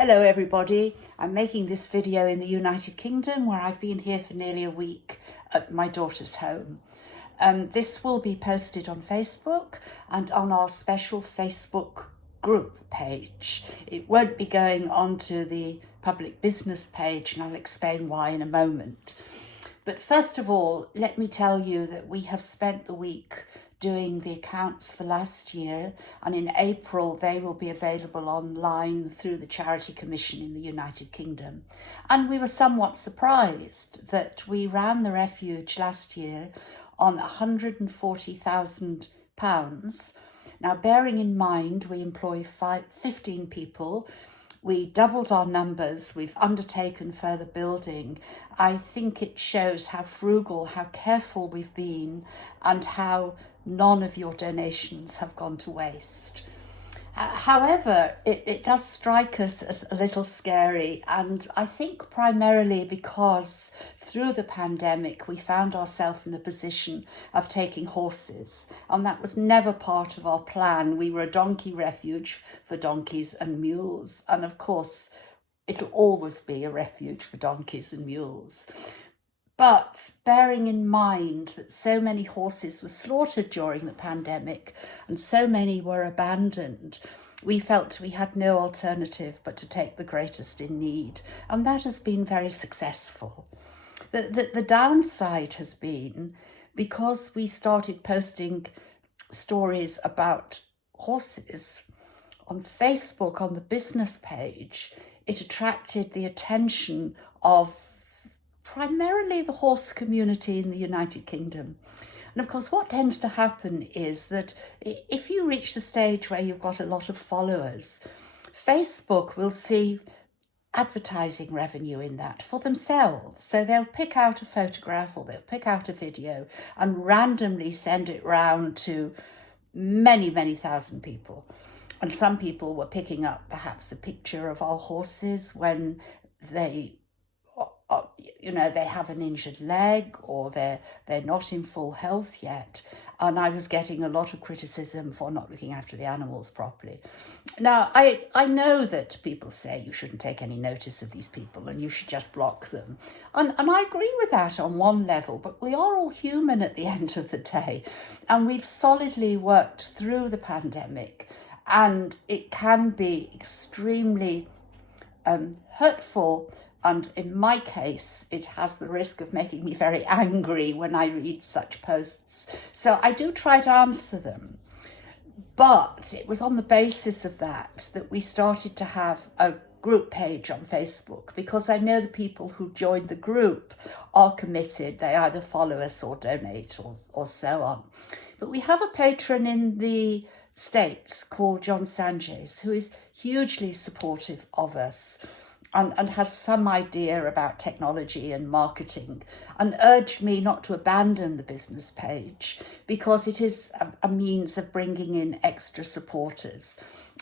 Hello everybody, I'm making this video in the United Kingdom where I've been here for nearly a week at my daughter's home. This will be posted on Facebook and on our special Facebook group page. It won't be going onto the public business page, and I'll explain why in a moment. But first of all, let me tell you that we have spent the week doing the accounts for last year, and in April they will be available online through the Charity Commission in the United Kingdom. And we were somewhat surprised that we ran the refuge last year on £140,000. Now, bearing in mind we employ 15 people, we doubled our numbers, we've undertaken further building. I think it shows how frugal, how careful we've been, and how none of your donations have gone to waste. However, it does strike us as a little scary, and I think primarily because through the pandemic we found ourselves in a position of taking horses, and that was never part of our plan. We were a donkey refuge for donkeys and mules, and of course it'll always be a refuge for donkeys and mules. But bearing in mind that so many horses were slaughtered during the pandemic and so many were abandoned, we felt we had no alternative but to take the greatest in need. And that has been very successful. The downside has been, because we started posting stories about horses on Facebook, on the business page, it attracted the attention of primarily the horse community in the United Kingdom. And of course, what tends to happen is that if you reach the stage where you've got a lot of followers, Facebook will see advertising revenue in that for themselves. So they'll pick out a photograph or they'll pick out a video and randomly send it round to many, many thousand people. And some people were picking up perhaps a picture of our horses when they have an injured leg or they're not in full health yet. And I was getting a lot of criticism for not looking after the animals properly. Now, I know that people say you shouldn't take any notice of these people and you should just block them. And I agree with that on one level, but we are all human at the end of the day. And we've solidly worked through the pandemic, and it can be extremely hurtful. And in my case, it has the risk of making me very angry when I read such posts. So I do try to answer them. But it was on the basis of that we started to have a group page on Facebook, because I know the people who joined the group are committed. They either follow us or donate or so on. But we have a patron in the States called John Sanchez, who is hugely supportive of us and has some idea about technology and marketing, and urged me not to abandon the business page because it is a means of bringing in extra supporters.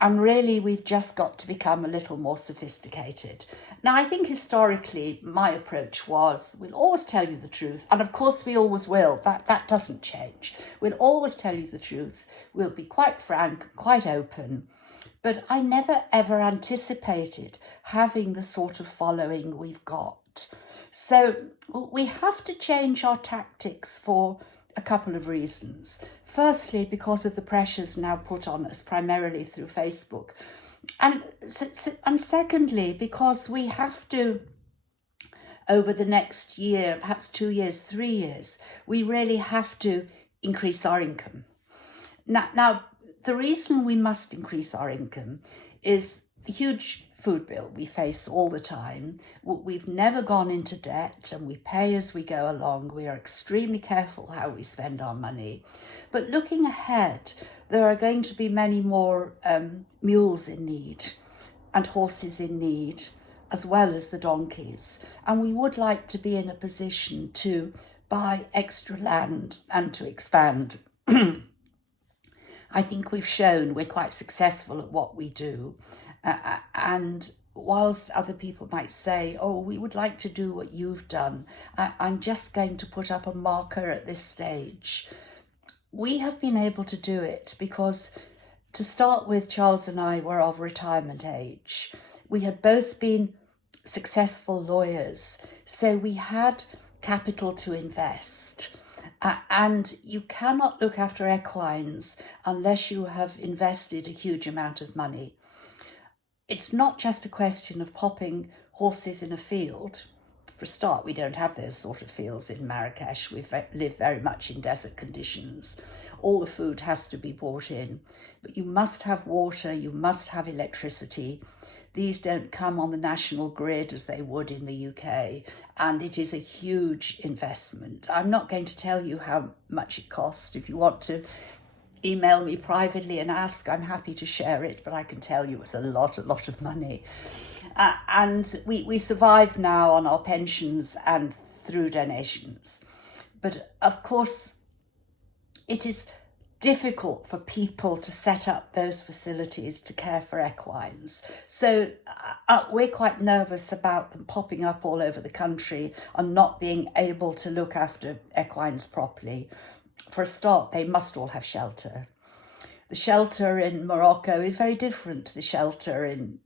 And really, we've just got to become a little more sophisticated. Now, I think historically, my approach was, we'll always tell you the truth. And of course, we always will. That doesn't change. We'll always tell you the truth. We'll be quite frank, quite open. But I never ever anticipated having the sort of following we've got. So we have to change our tactics for a couple of reasons. Firstly, because of the pressures now put on us primarily through Facebook. And secondly, because we have to, over the next year, perhaps 2 years, 3 years, we really have to increase our income. Now, the reason we must increase our income is the huge food bill we face all the time. We've never gone into debt and we pay as we go along. We are extremely careful how we spend our money. But looking ahead, there are going to be many more mules in need and horses in need, as well as the donkeys. And we would like to be in a position to buy extra land and to expand. I think we've shown we're quite successful at what we do. And whilst other people might say, oh, we would like to do what you've done, I'm just going to put up a marker at this stage. We have been able to do it because, to start with, Charles and I were of retirement age. We had both been successful lawyers, so we had capital to invest. And you cannot look after equines unless you have invested a huge amount of money. It's not just a question of popping horses in a field. For a start, we don't have those sort of fields in Marrakesh. We live very much in desert conditions. All the food has to be bought in, but you must have water, you must have electricity. These don't come on the national grid as they would in the UK, and it is a huge investment. I'm not going to tell you how much it costs. If you want to email me privately and ask, I'm happy to share it, but I can tell you it's a lot of money. And we survive now on our pensions and through donations. But of course, it is difficult for people to set up those facilities to care for equines. So we're quite nervous about them popping up all over the country and not being able to look after equines properly. For a start, they must all have shelter. The shelter in Morocco is very different to the shelter in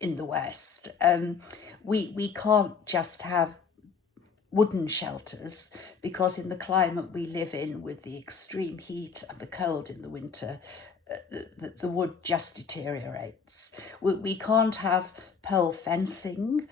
the West. We can't just have wooden shelters because in the climate we live in, with the extreme heat and the cold in the winter, the wood just deteriorates. We can't have pole fencing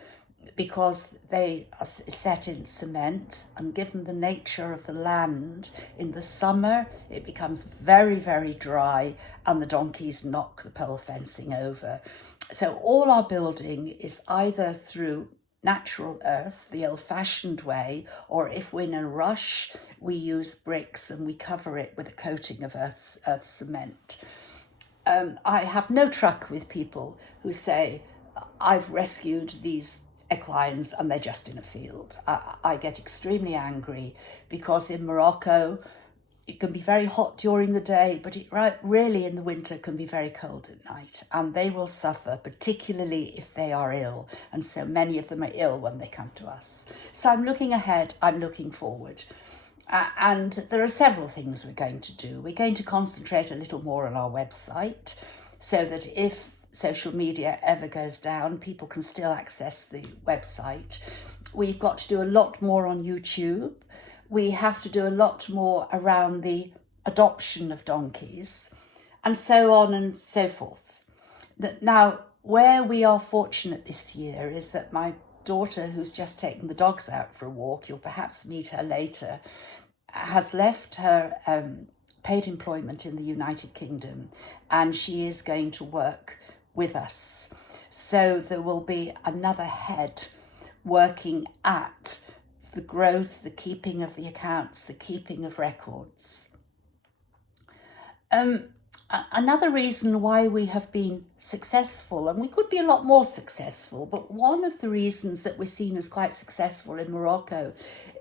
because they are set in cement, and given the nature of the land, in the summer it becomes very, very dry and the donkeys knock the pole fencing over. So all our building is either through natural earth, the old-fashioned way, or if we're in a rush, we use bricks and we cover it with a coating of earth cement. I have no truck with people who say, I've rescued these equines and they're just in a field. I get extremely angry because in Morocco, it can be very hot during the day, but it really in the winter can be very cold at night, and they will suffer, particularly if they are ill. And so many of them are ill when they come to us. So I'm looking ahead, I'm looking forward. And there are several things we're going to do. We're going to concentrate a little more on our website so that if social media ever goes down, people can still access the website. We've got to do a lot more on YouTube. We have to do a lot more around the adoption of donkeys, and so on and so forth. Now, where we are fortunate this year is that my daughter, who's just taken the dogs out for a walk, you'll perhaps meet her later, has left her paid employment in the United Kingdom, and she is going to work with us. So there will be another head working at the growth, the keeping of the accounts, the keeping of records. Another reason why we have been successful, and we could be a lot more successful, but one of the reasons that we're seen as quite successful in Morocco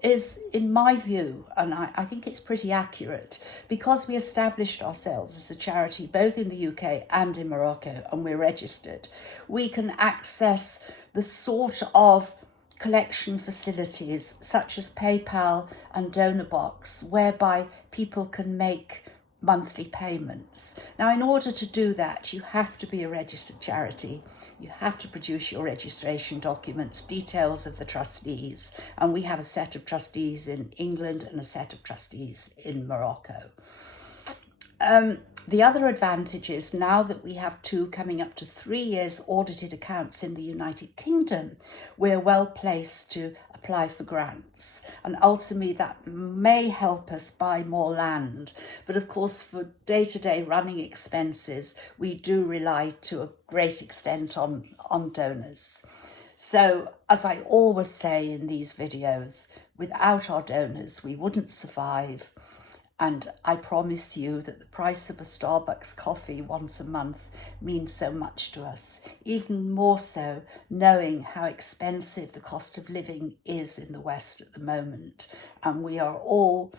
is, in my view, and I think it's pretty accurate, because we established ourselves as a charity both in the UK and in Morocco, and we're registered, we can access the sort of collection facilities such as PayPal and DonorBox, whereby people can make monthly payments. Now, in order to do that, you have to be a registered charity. You have to produce your registration documents, details of the trustees, and we have a set of trustees in England and a set of trustees in Morocco. The other advantage is, now that we have 2 coming up to 3 years audited accounts in the United Kingdom, we're well placed to apply for grants, and ultimately that may help us buy more land. But of course, for day-to-day running expenses, we do rely to a great extent on donors. So, as I always say in these videos, without our donors, we wouldn't survive. And I promise you that the price of a Starbucks coffee once a month means so much to us, even more so knowing how expensive the cost of living is in the West at the moment. And we are all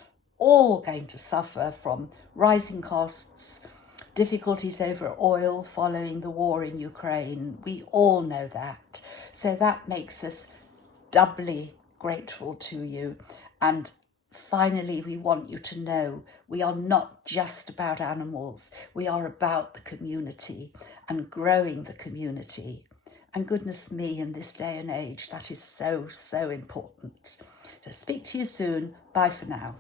going to suffer from rising costs, difficulties over oil following the war in Ukraine. We all know that. So that makes us doubly grateful to you. And finally, we want you to know we are not just about animals. We are about the community and growing the community. And goodness me, in this day and age, that is so, so important. So speak to you soon. Bye for now.